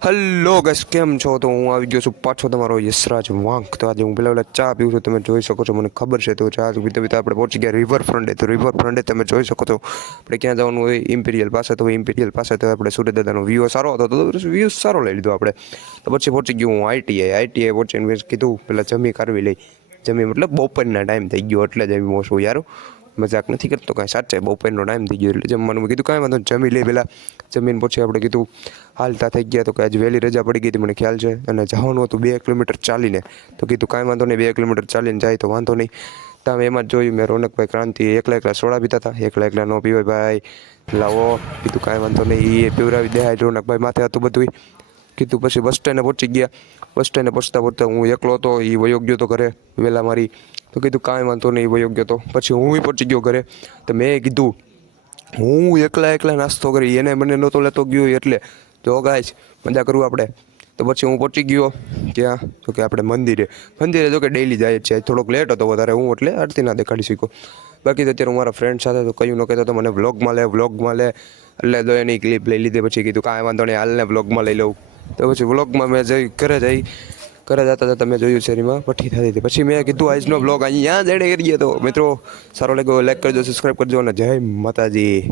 Hello gas કેમ છો? તો હું આવી ગયો છું પાછો તમારો યશરાજ વાંક. તો આજે હું પેલા ચા પીવું છું, તમે જોઈ શકો છો, મને ખબર છે. તો ચા પીતા પીતા આપણે પહોંચી ગયા રિવરફ્રન્ટે. તો રિવરફ્રન્ટે તમે જોઈ શકો છો આપણે ક્યાં જવાનું હોય, ઇમ્પિરિયલ પાસે. તો ઇમ્પિરિયલ પાસે તો આપણે સૂર્યદાદાનો વ્યૂ સારો હતો, તો વ્યૂ સારો લઈ લીધો આપણે. તો પછી પહોંચી ગયું હું આઈટીઆઈ પહોંચીને કીધું પેલા જમી કાઢવી લઈ. જમી મતલબ બપોરના ટાઈમ થઈ ગયો એટલે જમી છું યાર, મજાક નથી કરતો કાંઈ, સાચે બપોરનો ટાઈમ થઈ ગયો એટલે જમવાનું કીધું કાંઈ વાંધો જમી લે પહેલાં. જમીન પછી આપણે કીધું હાલતા થઈ ગયા. તો કે આજે વહેલી રજા પડી ગઈ હતી મને ખ્યાલ છે, અને જવાનું હતું 2 કિલોમીટર ચાલીને. તો કીધું કાંઈ વાંધો નહીં, 2 કિલોમીટર ચાલીને જાય તો વાંધો નહીં. તમે એમાં જ જોયું મેં રોનકભાઈ ક્રાંતિ એકલા સોડા પીતા હતા. એકલા ન પીવાય ભાઈ, લાવો. કીધું કાંઈ વાંધો નહીં, એ પીવરાવી દે. રોનકભાઈ માથે હતું બધું. કીધું પછી બસ સ્ટેન્ડે પહોંચી ગયા. બસ સ્ટેન્ડે પહોંચતા હું એકલો હતો, એ વયો ગયો તો ઘરે વહેલા મારી. તો કીધું કાંઈ વાંધો નહીં, વયો ગયો તો પછી હું પહોંચી ગયો ઘરે. તો મેં કીધું હું એકલા નાસ્તો કરી, એને મને નહોતો લેતો ગયો એટલે જો ગાઈસ મજા કરું આપણે. તો પછી હું પહોંચી ગયો ક્યાં, તો કે આપણે મંદિરે જો કે ડેઈલી જાય છે. થોડોક લેટ હતો વધારે હું એટલે આરતી ના દેખાડી શક્યો. બાકી તો અત્યારે હું મારા ફ્રેન્ડ સાથે તો કયું ન કહેતો તો મને વ્લોગમાં લે એટલે તો એની ક્લિપ લઈ લીધી. પછી કીધું કાંઈ વાંધો નહીં, હાલને વ્લોગમાં લઈ લઉં. તો પછી વ્લોગમાં મેં ઘરે જતા મેં જોયું શેરીમાં પઠ્ઠી થતી હતી. પછી મેં કીધું આજનો વ્લોગ અહીંયા જ એડ કરીએ. તો મિત્રો સારો લાગ્યો લાઈક કરજો, સબસ્ક્રાઈબ કરજો અને જય માતાજી.